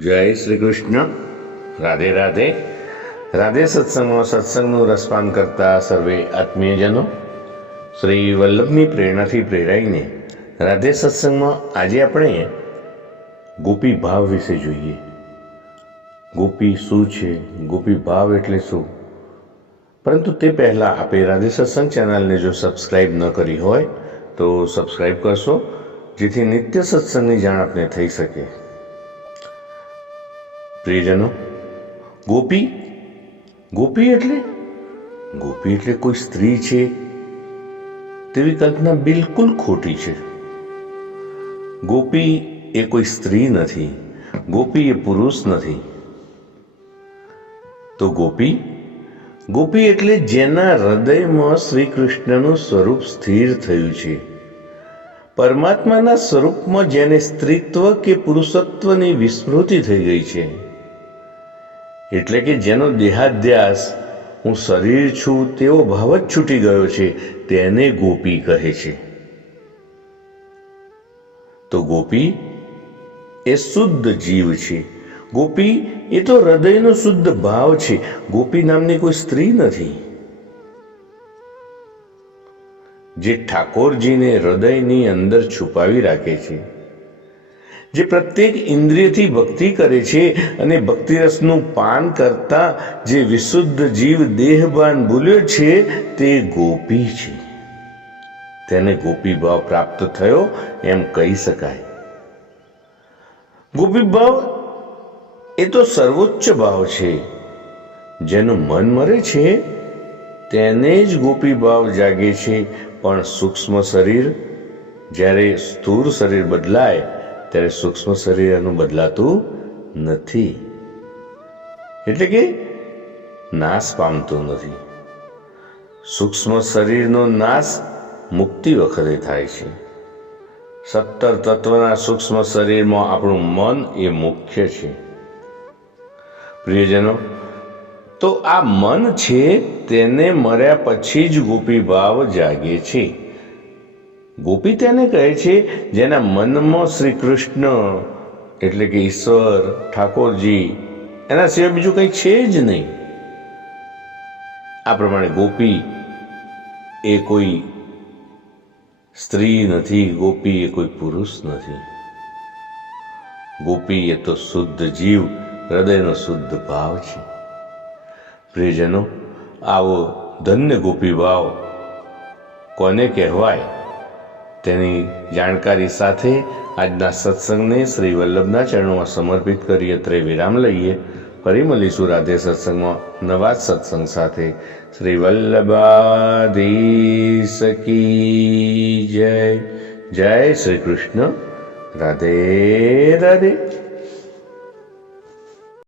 જય શ્રી કૃષ્ણ. રાધે રાધે. રાધે સત્સંગમાં સત્સંગનું રસપાન કરતા સર્વે આત્મીયજનો, શ્રી વલ્લભની પ્રેરણાથી પ્રેરાઈને રાધે સત્સંગમાં આજે આપણે ગોપી ભાવ વિશે જોઈએ. ગોપી શું છે, ગોપી ભાવ એટલે શું? પરંતુ તે પહેલાં આપણે રાધે સત્સંગ ચેનલને જો સબસ્ક્રાઈબ ન કરી હોય તો સબસ્ક્રાઈબ કરશો, જેથી નિત્ય સત્સંગની જાણ આપને થઈ શકે. પ્રિયજનો, ગોપી એટલે કોઈ સ્ત્રી છે તેવી કલ્પના બિલકુલ ખોટી છે. ગોપી એ કોઈ સ્ત્રી નથી, ગોપી એ પુરુષ નથી. તો ગોપી એટલે જેના હૃદયમાં શ્રી કૃષ્ણનું સ્વરૂપ સ્થિર થયું છે, પરમાત્માના સ્વરૂપમાં જેને સ્ત્રીત્વ કે પુરુષત્વની વિસ્મૃતિ થઈ ગઈ છે, એટલે કે જેનો દેહાધ્યાસ હું શરીર છું તેવો ભાવ જ છૂટી ગયો છે, તેને ગોપી કહે છે. તો ગોપી એ શુદ્ધ જીવ છે. ગોપી એ તો હૃદયનો શુદ્ધ ભાવ છે. ગોપી નામની કોઈ સ્ત્રી નથી. જે ઠાકોરજીને હૃદયની અંદર છુપાવી રાખે છે, જે પ્રત્યેક ઇન્દ્રિયથી ભક્તિ કરે છે અને ભક્તિરસનું પાન કરતા જે વિશુદ્ધ જીવ દેહભાન ભૂલ્યો છે, તે ગોપી છે. તેને ગોપી ભાવ પ્રાપ્ત થયો એમ કહી શકાય. ગોપી ભાવ એ તો સર્વોચ્ચ ભાવ છે. જેનું મન મરે છે તેને જ ગોપી ભાવ જાગે છે. પણ સૂક્ષ્મ શરીર, જ્યારે સ્થૂળ શરીર બદલાય ત્યારે સૂક્ષ્મ શરીર એનું બદલાતું નથી, એટલે કે નાશ પામતું નથી. સૂક્ષ્મ શરીરનો નાશ મુક્તિ વખતે થાય છે. 17 તત્વના સૂક્ષ્મ શરીરમાં આપણું મન એ મુખ્ય છે. પ્રિયજનો, તો આ મન છે તેને મર્યા પછી જ ગોપી ભાવ જાગે છે. ગોપી તેને કહે છે જેના મનમાં શ્રી કૃષ્ણ એટલે કે ઈશ્વર, ઠાકોરજી એના સિવાય બીજું કંઈ છે જ નહીં. આ પ્રમાણે ગોપી એ કોઈ સ્ત્રી નથી, ગોપી એ કોઈ પુરુષ નથી. ગોપી એ તો શુદ્ધ જીવ, હૃદયનો શુદ્ધ ભાવ છે. પ્રિયજનો, આવો ધન્ય ગોપી ભાવ કોને કહેવાય તેની જાણકારી સાથે આજના સત્સંગને શ્રી વલ્લભના ચરણોમાં સમર્પિત કરી અત્રે વિરામ લઈએ. ફરી મળીશું રાધે સત્સંગમાં નવા સત્સંગ સાથે. શ્રી વલ્લભાધીશ કી જય. જય શ્રી કૃષ્ણ. રાધે રાધે.